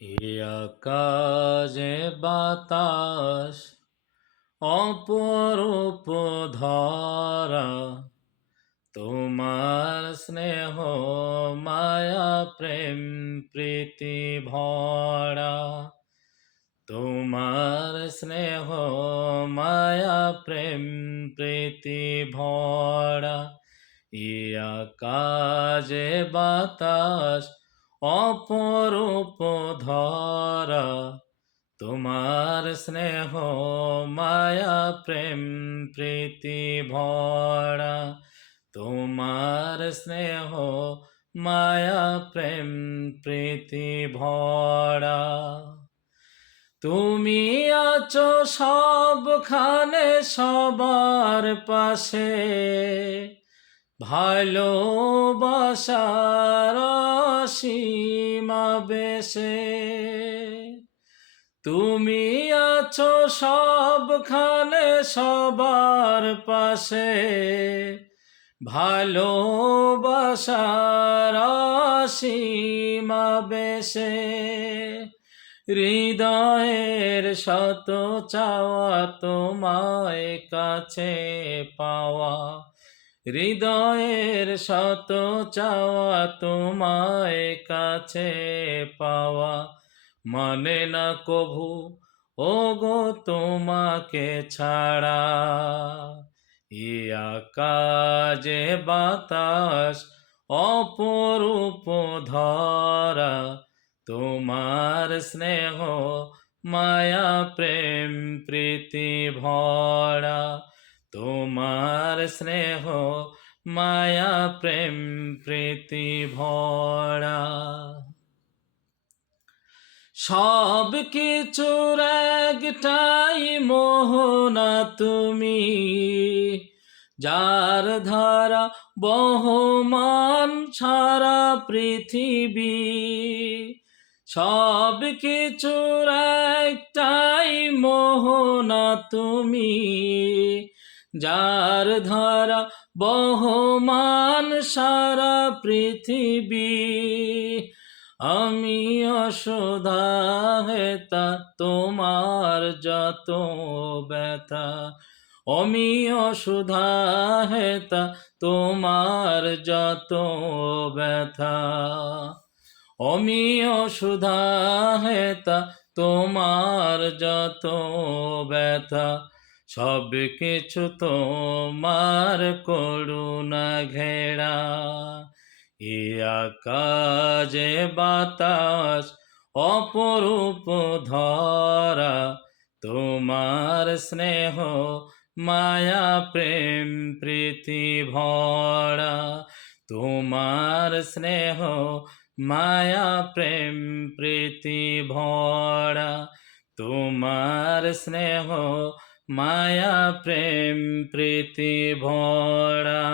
এই আকাশে বাতাস অপরূপ ধরা, তোমার স্নেহ মায়া প্রেম প্রীতি ভরা। তোমার স্নেহ মায়া প্রেম প্রীতি ভরা। এই আকাশে বাতাস অপরূপ ধরা, তোমার স্নেহ মায়া প্রেম প্রীতি ভরা। তোমার স্নেহ মায়া প্রেম প্রীতি ভরা। তুমি আছো সবখানে সবার পাশে, ভালোবাসার সীমা বেশে। তুমি আছো সবখানে সবার পাশে, ভালোবাসার সীমা বেশে। হৃদয়ের শত চাওয়া তোমায় কাছে পাওয়া, হৃদয়ের শত চাওয়া তোমায় কাছে পাওয়া। মানে না কভু ওগো তোমাকে ছাড়া। এ আকাশে বাতাস অপরূপ ধরা, তোমার স্নেহ মায়া প্রেম প্রীতি ভরা। তোমার স্নেহ মায়া প্রেম প্রীতি ভরা। সব কিছুর একটাই মোহনা তুমি, যার ধারা বহমান সারা পৃথিবী। সব কিছুর একটাই মোহনা তুমি, যার ধারা বহমান সারা পৃথিবী। আমি অসুধা হেতা তোমার যত ব্যথা, আমি অসুধা হেতা তোমার যত ব্যথা। আমি অসুধা হেতা তোমার যত ব্যথা। সব কিছু তোমার করুণা ঘেরা। এ আকাশে বাতাস অপরূপ ধরা, তোমার স্নেহ মায়া প্রেম প্রীতি ভরা। তোমার স্নেহ মায়া প্রেম প্রীতি ভরা। তোমার স্নেহ মায়া প্রেম প্রীতি ভরা।